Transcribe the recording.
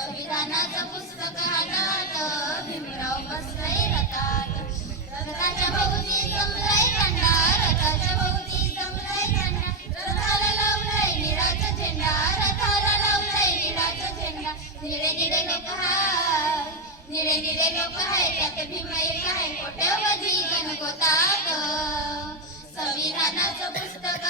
संविधानाचं पुस्तक हातात भीमराव बसलंय रथात. रथाच्या भोवती जमलाय झेंडा, रथाच्या भोवती जमलाय झेंडा. रथाला लावलाय निळाचा झेंडा, रथाला लावलाय निळाचा झेंडा. निळे निळे लोक हाय, निळे निळे लोक हाय, त्यात भीम एक आहे कोट्यवधी गणगोतात. संविधानाचं पुस्तक